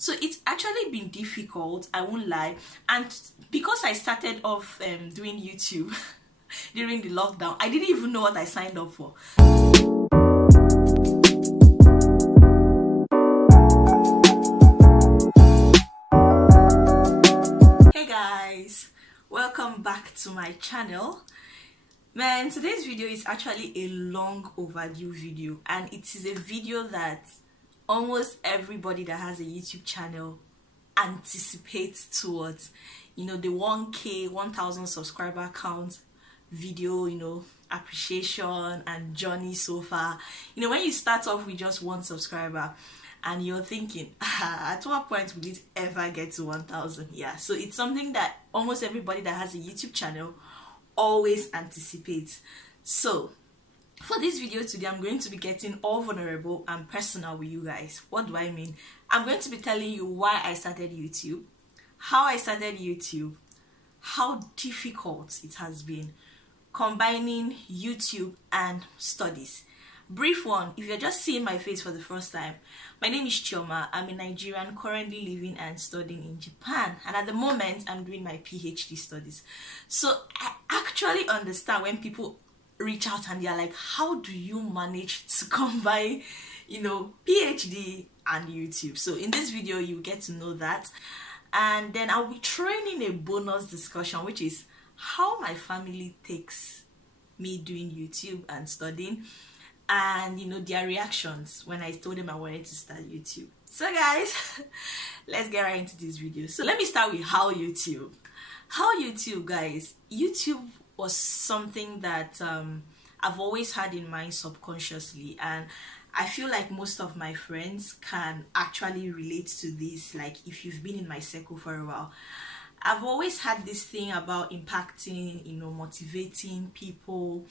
So it's actually been difficult, I won't lie. And because I started off doing YouTube during the lockdown, I didn't even know what I signed up for. Hey guys, welcome back to my channel. Man, today's video is actually a long overdue video, and it is a video that almost everybody that has a YouTube channel anticipates towards. You know, the 1K 1000 subscriber count video, you know, appreciation and journey so far. You know, when you start off with just 1 subscriber and you're thinking, at what point will it ever get to 1000? Yeah, so it's something that almost everybody that has a YouTube channel always anticipates. So for this video today, I'm going to be getting all vulnerable and personal with you guys. What do I mean? I'm going to be telling you why I started YouTube, how I started YouTube, how difficult it has been combining YouTube and studies. Brief one, if you're just seeing my face for the first time, my name is Chioma. I'm a Nigerian currently living and studying in Japan, and at the moment I'm doing my PhD studies. So I actually understand when people reach out and they're like, how do you manage to combine, you know, PhD and YouTube? So in this video you get to know that, and then I'll be throwing in a bonus discussion, which is how my family takes me doing YouTube and studying, and you know, their reactions when I told them I wanted to start YouTube. So guys, let's get right into this video. So let me start with how YouTube, guys. YouTube was something that I've always had in mind subconsciously, and I feel like most of my friends can actually relate to this. Like, if you've been in my circle for a while, I've always had this thing about impacting, you know, motivating people.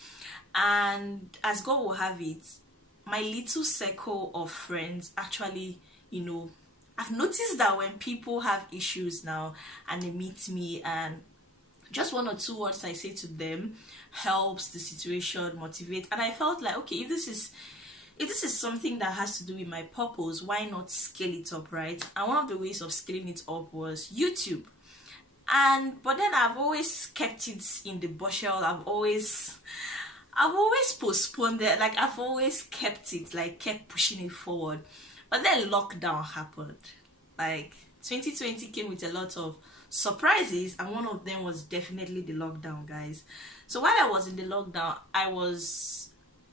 And as God will have it, my little circle of friends actually, you know, I've noticed that when people have issues now and they meet me, and just 1 or 2 words I say to them helps the situation, motivate. And I felt like, okay, if this is something that has to do with my purpose, why not scale it up, right? And one of the ways of scaling it up was YouTube. But then I've always kept it in the bushel. I've always postponed it. Like, I've always kept it, like, kept pushing it forward. But then lockdown happened. Like, 2020 came with a lot of surprises, and one of them was definitely the lockdown, guys. So while I was in the lockdown,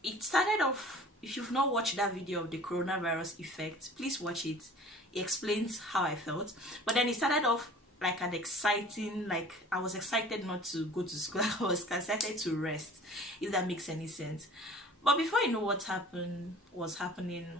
it started off, if you've not watched that video of the coronavirus effect, please watch it. It explains how I felt. But then it started off like an exciting, like, I was excited not to go to school. I was excited to rest, if that makes any sense. But before you know what was happening,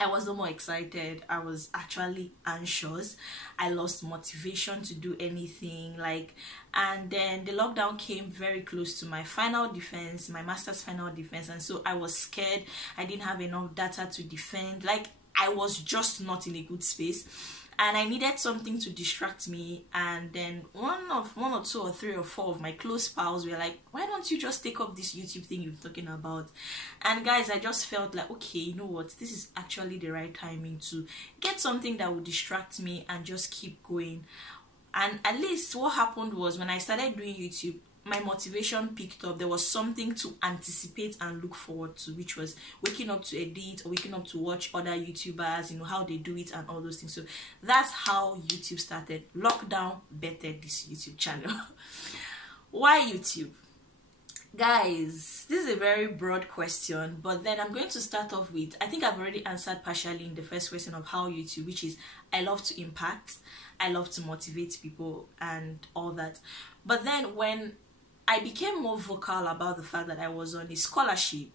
I was no more excited. I was actually anxious. I lost motivation to do anything, like, and then the lockdown came very close to my final defense, my master's final defense, and so I was scared. I didn't have enough data to defend. Like, I was just not in a good space, and I needed something to distract me. And then one or 2 or 3 or 4 of my close pals were like, why don't you just take up this YouTube thing you're talking about? And guys, I just felt like, okay, you know what, this is actually the right timing to get something that would distract me and just keep going. And at least what happened was, when I started doing YouTube, my motivation picked up. There was something to anticipate and look forward to, which was waking up to edit or waking up to watch other YouTubers, you know, how they do it and all those things. So that's how YouTube started. Lockdown bettered this YouTube channel. Why YouTube? Guys, this is a very broad question, but then I'm going to start off with, I think I've already answered partially in the first question of how YouTube, which is I love to impact, I love to motivate people and all that. But then when I became more vocal about the fact that I was on a scholarship,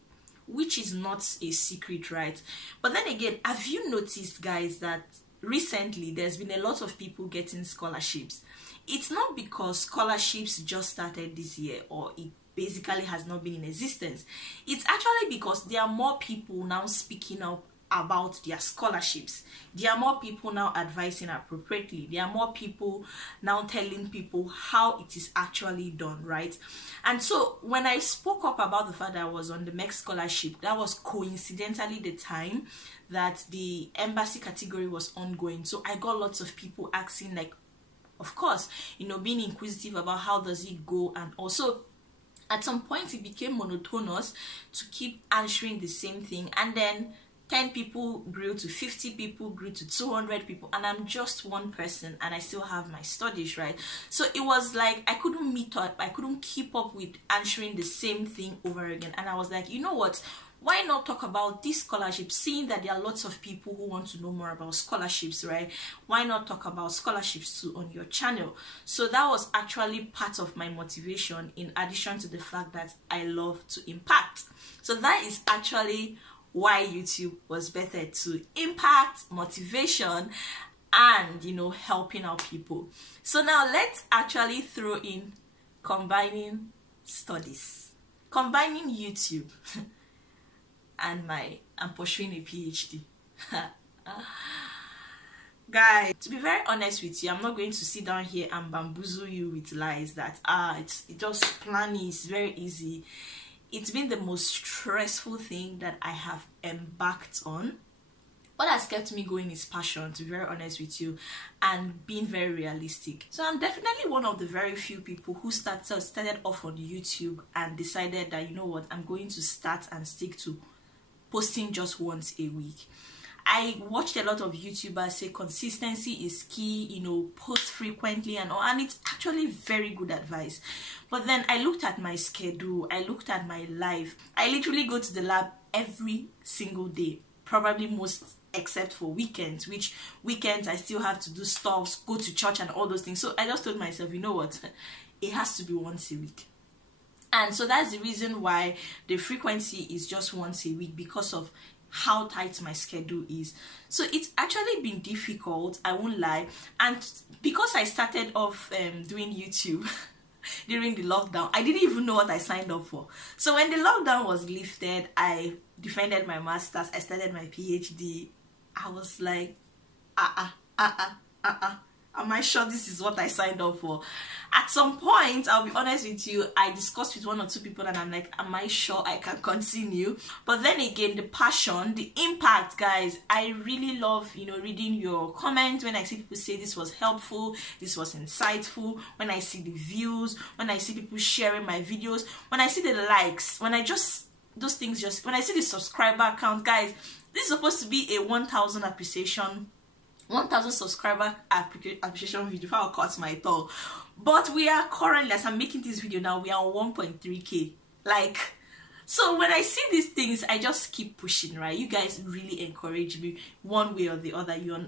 which is not a secret, right? But then again, have you noticed, guys, that recently there's been a lot of people getting scholarships? It's not because scholarships just started this year, or it basically has not been in existence. It's actually because there are more people now speaking up about their scholarships. There are more people now advising appropriately. There are more people now telling people how it is actually done, right? And so when I spoke up about the fact that I was on the MEC scholarship, that was coincidentally the time that the embassy category was ongoing. So I got lots of people asking, like, of course, you know, being inquisitive about how does it go, and also at some point it became monotonous to keep answering the same thing, and then 10 people grew to 50 people, grew to 200 people, and I'm just one person and I still have my studies, right? So it was like I couldn't meet up, I couldn't keep up with answering the same thing over again. And I was like, you know what, why not talk about this scholarship, seeing that there are lots of people who want to know more about scholarships, right? Why not talk about scholarships too on your channel? So that was actually part of my motivation, in addition to the fact that I love to impact. So that is actually why YouTube was better, to impact, motivation, and, you know, helping out people. So now let's actually throw in combining studies, combining YouTube and I'm pursuing a PhD. Guys, to be very honest with you, I'm not going to sit down here and bamboozle you with lies that it's just planning is very easy. It's been the most stressful thing that I have embarked on. What has kept me going is passion, to be very honest with you, and being very realistic. So I'm definitely one of the very few people who started off on YouTube and decided that, you know what, I'm going to start and stick to posting just once a week. I watched a lot of YouTubers say consistency is key, you know, post frequently and all, and it's actually very good advice. But then I looked at my schedule, I looked at my life. I literally go to the lab every single day, probably most except for weekends, which weekends I still have to do stuff, go to church and all those things. So I just told myself, you know what, it has to be once a week. And so that's the reason why the frequency is just once a week, because of how tight my schedule is. So it's actually been difficult, I won't lie. And because I started off doing YouTube during the lockdown, I didn't even know what I signed up for. So when the lockdown was lifted, I defended my master's, I started my PhD. I was like, am I sure this is what I signed up for? At some point, I'll be honest with you, I discussed with one or two people and I'm like, am I sure I can continue? But then again, the passion, the impact, guys, I really love, you know, reading your comments when I see people say this was helpful, this was insightful, when I see the views, when I see people sharing my videos, when I see the likes, when I just, those things just, when I see the subscriber count, guys, this is supposed to be a 1,000 appreciation 1,000 subscriber appreciation video if I'll cut my toe. But we are currently, as I'm making this video now, we are on 1.3k. Like, so when I see these things, I just keep pushing, right? You guys really encourage me one way or the other. You're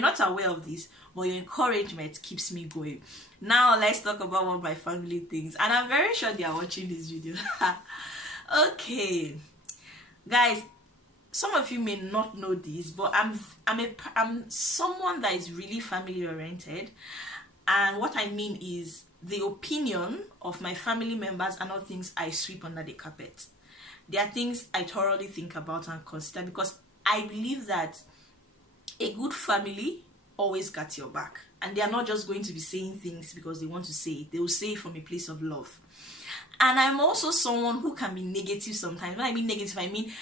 not aware of this, but your encouragement keeps me going. Now let's talk about what my family thinks, and I'm very sure they are watching this video. Okay, guys. Some of you may not know this, but I'm someone that is really family oriented, and what I mean is the opinion of my family members are not things I sweep under the carpet. They are things I thoroughly think about and consider, because I believe that a good family always got your back, and they are not just going to be saying things because they want to say it. They will say it from a place of love. And I'm also someone who can be negative sometimes. When I mean negative, I mean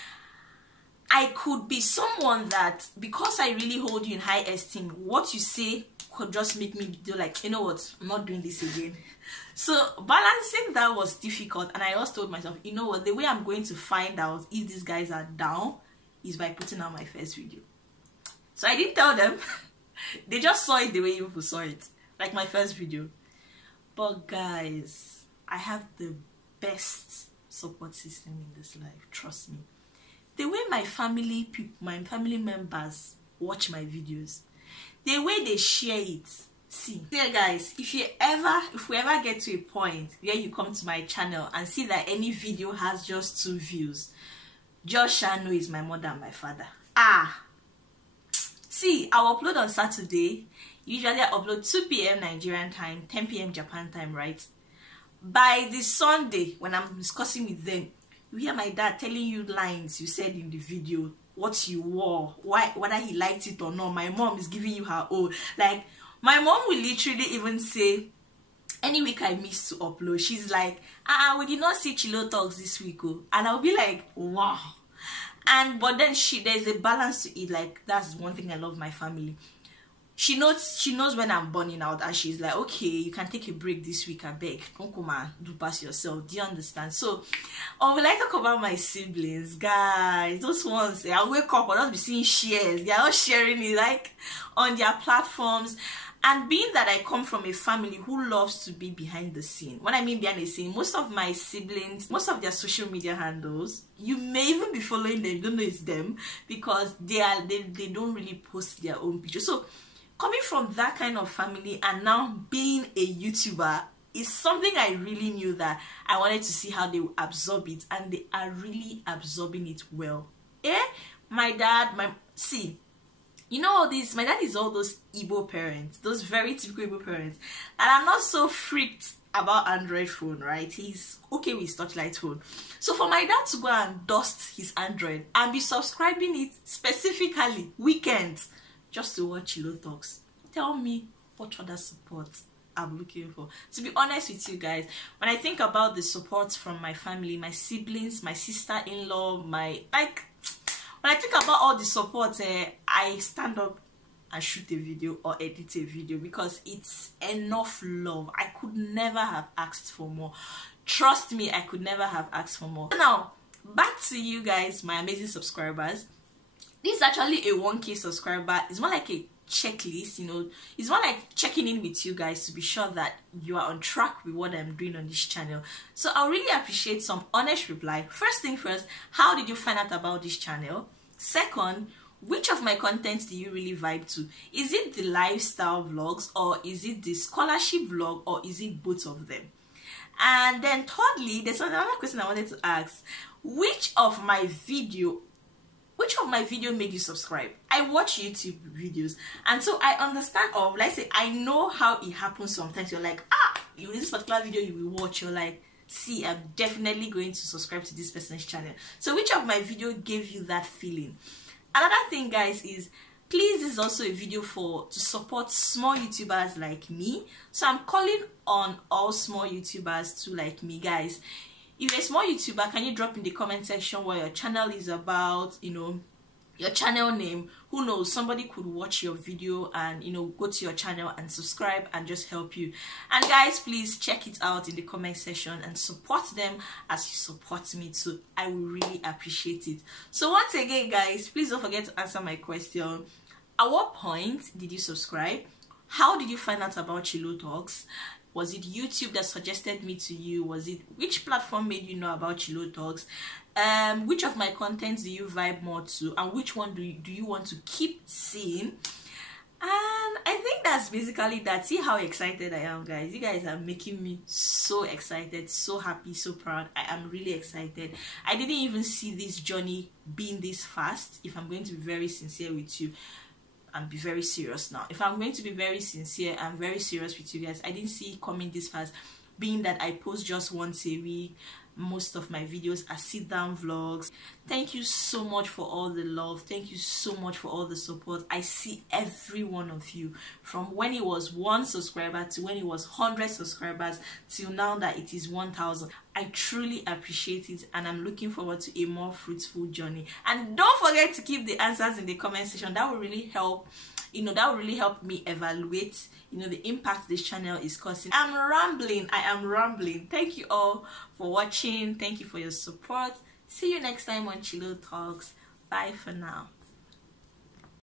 I could be someone that, because I really hold you in high esteem, what you say could just make me do like, you know what, I'm not doing this again. So balancing that was difficult, and I also told myself, you know what, the way I'm going to find out if these guys are down is by putting out my first video. So I didn't tell them. They just saw it the way you people saw it, like my first video. But guys, I have the best support system in this life, trust me. The way my family members watch my videos, the way they share it. See, guys, if we ever get to a point where you come to my channel and see that any video has just 2 views, just shall know it's my mother and my father. See, I'll upload on Saturday. Usually I upload 2 p.m. Nigerian time, 10 p.m. Japan time, right? By the Sunday, when I'm discussing with them, you hear my dad telling you lines you said in the video what you wore, whether he liked it or not. My mom is giving you her own. Like, my mom will literally even say, any week I miss to upload, she's like, we did not see Chilo Talks this week, oh. And I'll be like, wow. But then there's a balance to it. Like, that's one thing I love my family. She knows when I'm burning out, and she's like, okay, you can take a break this week, I beg. Don't come and do pass yourself. Do you understand? So, I would like to talk about my siblings, guys. Those ones, I wake up, I'll just be seeing shares. They are all sharing it, like, on their platforms. And being that I come from a family who loves to be behind the scene. When I mean behind the scene, most of my siblings, most of their social media handles, you may even be following them, you don't know it's them, because they don't really post their own pictures. So coming from that kind of family and now being a YouTuber is something I really knew that I wanted to see how they would absorb it, and they are really absorbing it well. My dad, you know all this, my dad is all those Igbo parents, those very typical Igbo parents, and I'm not so freaked about Android phone, right? He's okay with his touchlight phone. So for my dad to go and dust his Android and be subscribing it specifically weekends just to watch Chilo Talks, tell me what other support I'm looking for. To be honest with you guys, when I think about the support from my family, my siblings, my sister-in-law, when I think about all the support, I stand up and shoot a video or edit a video because it's enough love. I could never have asked for more. Trust me, I could never have asked for more. Now, back to you guys, my amazing subscribers. This is actually a 1K subscriber. It's more like a checklist, you know. It's more like checking in with you guys to be sure that you are on track with what I'm doing on this channel. So I really appreciate some honest reply. First thing first, how did you find out about this channel? Second, which of my content do you really vibe to? Is it the lifestyle vlogs, or is it the scholarship vlog, or is it both of them? And then thirdly, there's another question I wanted to ask. Which of my video made you subscribe? I watch YouTube videos, and so I understand, or let's say I know how it happens sometimes. You're like, in this particular video you will watch, you're like, see, I'm definitely going to subscribe to this person's channel. So which of my video gave you that feeling? Another thing, guys, is please, this is also a video to support small YouTubers like me. So I'm calling on all small YouTubers to like me, guys. If you're a small YouTuber, can you drop in the comment section what your channel is about, you know, your channel name? Who knows, somebody could watch your video and, you know, go to your channel and subscribe and just help you. And guys, please check it out in the comment section and support them as you support me too. I will really appreciate it. So once again, guys, please don't forget to answer my question. At what point did you subscribe? How did you find out about Chilo Talks? Was it YouTube that suggested me to you? Which platform made you know about Chilo Talks? Which of my contents do you vibe more to, and which one do you want to keep seeing? And I think that's basically that. See how excited I am, guys. You guys are making me so excited, so happy, so proud. I am really excited. I didn't even see this journey being this fast, if I'm going to be very sincere with you and be very serious now. If I'm going to be very sincere and very serious with you guys, I didn't see it coming this fast, being that I post just once a week. Most of my videos are sit down vlogs. Thank you so much for all the love. Thank you so much for all the support. I see every one of you, from when it was 1 subscriber to when it was 100 subscribers till now that it is 1,000. I truly appreciate it, and I'm looking forward to a more fruitful journey. And don't forget to keep the answers in the comment section. That will really help, you know, that will really help me evaluate, you know, the impact this channel is causing. I am rambling. Thank you all for watching. Thank you for your support. See you next time on Chilo Talks. Bye for now.